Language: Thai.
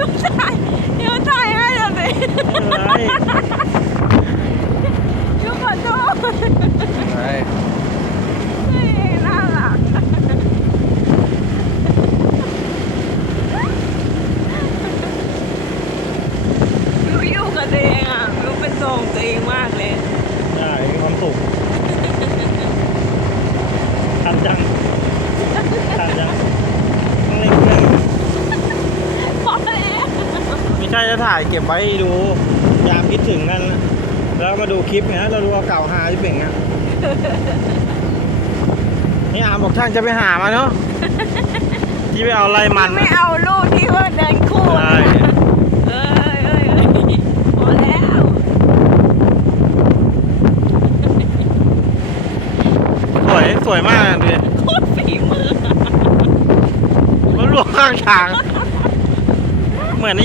ยิ้มถ่ายยิ้มถ่ายให้หน่อยสิยิ้มขอโทษไงน่ารักรู้อยู่กับตัวเองอะรู้เป็นตังตัวเองมากเลย ใช่มีความสุข จะถ่ายเก็บไว้ดูยามคิดถึงกันแล้วมาดูคลิปเนี่ยเราดูเอาเก่าหาที่เป็นไงนี่อามบอกช่างจะไปหามาเนาะที่ไปเอาอะไรมันไม่เอาลูกที่ว่าเดินคู่ใช่เอ้ยเอ้ยเอ้ยพอแล้วสวยสวยมากเลยโคตรฝีมือรถลวงข้างทาง เหมือนใน